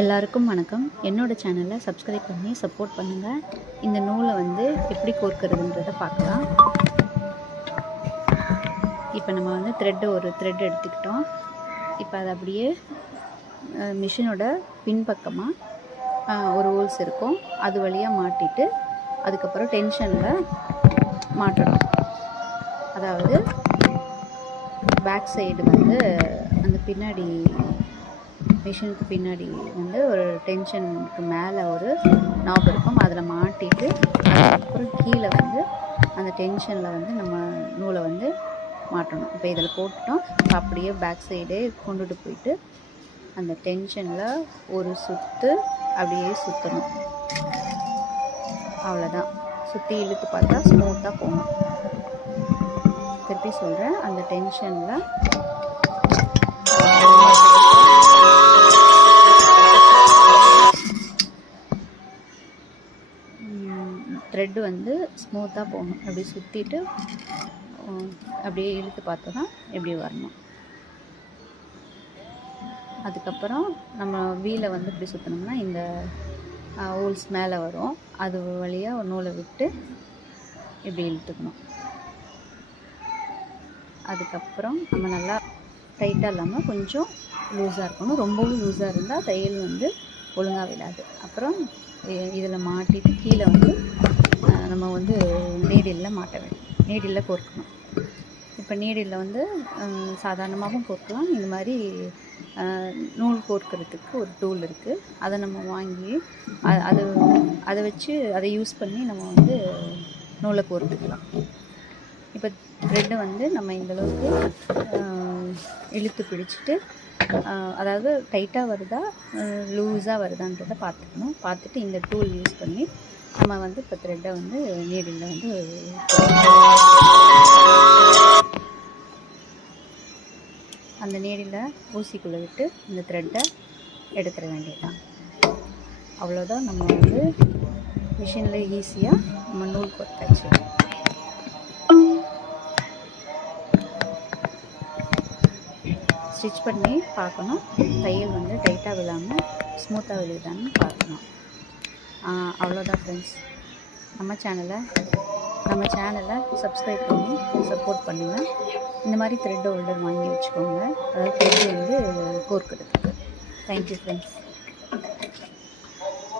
எல்லாருக்கும் வணக்கம். என்னோட சேனலை சப்ஸ்கிரைப் பண்ணி சப்போர்ட் பண்ணுங்கள். இந்த நூலை வந்து எப்படி கோர்க்கிறதுன்றதை பார்க்கலாம். இப்போ நம்ம வந்து ஒரு த்ரெட் எடுத்துக்கிட்டோம். இப்போ அதை அப்படியே மிஷினோட பின்பக்கமாக ஒரு ஹோல்ஸ் இருக்கும், அது வழியாக மாட்டிட்டு அதுக்கப்புறம் டென்ஷனில் மாட்டணும். அதாவது பேக் சைடு வந்து அந்த பின்னாடி மிஷினுக்கு பின்னாடி வந்து ஒரு டென்ஷனுக்கு மேலே ஒரு நாப் இருக்கும், அதில் மாட்டிட்டு அதுக்கப்புறம் கீழே வந்து அந்த டென்ஷனில் வந்து நம்ம நூலை வந்து மாட்டணும். இப்போ இதில் போட்டுட்டோம். இப்போ அப்படியே பேக் சைடே கொண்டுட்டு போயிட்டு அந்த டென்ஷனில் ஒரு சுற்று அப்படியே சுற்றணும். அவ்வளோதான். சுற்றி இழுத்து பார்த்தா ஸ்மூத்தாக போகணும். திருப்பி சொல்கிறேன், அந்த டென்ஷனில் த்ரெட்டு வந்து ஸ்மூத்தாக போகணும். அப்படி சுற்றிட்டு அப்படியே இழுத்து பார்த்தோன்னா இப்படி வரணும். அதுக்கப்புறம் நம்ம வீலை வந்து இப்படி சுற்றினோம்னா இந்த ஹோல்ஸ் மேலே வரும், அது வழியாக ஒரு நூலை விட்டு இப்படி இழுத்துக்கணும். அதுக்கப்புறம் நம்ம நல்லா டைட்டாக இல்லாமல் கொஞ்சம் லூஸாக இருக்கணும். ரொம்பவும் லூஸாக இருந்தால் தையல் வந்து ஒழுங்காக விடாது. அப்புறம் இதில் மாட்டிட்டு கீழே வந்து நம்ம வந்து நீடிலில் மாட்ட வேண்டும். நீடிலில் கோர்க்கணும். இப்போ நீடிலில் வந்து சாதாரணமாகவும் கோர்க்கலாம். இந்த மாதிரி நூல் கோர்க்கிறதுக்கு ஒரு டூல் இருக்குது, அதை நம்ம வாங்கி அதை வச்சு அதை யூஸ் பண்ணி நம்ம வந்து நூலை கோர்த்துக்கலாம். இப்போ த்ரெட்டை வந்து நம்ம இந்தளவுக்கு இழுத்து பிடிச்சிட்டு, அதாவது டைட்டாக வருதா லூஸாக வருதான்றதை பார்த்துக்கணும். பார்த்துட்டு இந்த டூல் யூஸ் பண்ணி நம்ம வந்து இப்போ த்ரெட்டை வந்து நீடிலில் வந்து அந்த நீடிலில் ஊசிக்குள்ளே விட்டு இந்த த்ரெட்டை எடுத்துட வேண்டியதுதான். அவ்வளோதான். நம்ம வந்து மிஷினில் ஈஸியாக நம்ம நூல் கோர்த்தாச்சு. ஸ்டிச் பண்ணி பார்க்கணும், தையல் வந்து டைட்டாக விழாமல் ஸ்மூத்தாக விழுதான்னு பார்க்கணும். அவ்வளோதான் ஃப்ரெண்ட்ஸ். நம்ம சேனலை சப்ஸ்கிரைப் பண்ணி சப்போர்ட் பண்ணுங்கள். இந்த மாதிரி த்ரெட் ஹோல்டர் வாங்கி வச்சுக்கோங்க, அதாவது த்ரெட் வந்து கோர்க்கிறதுக்கு. Thank you friends.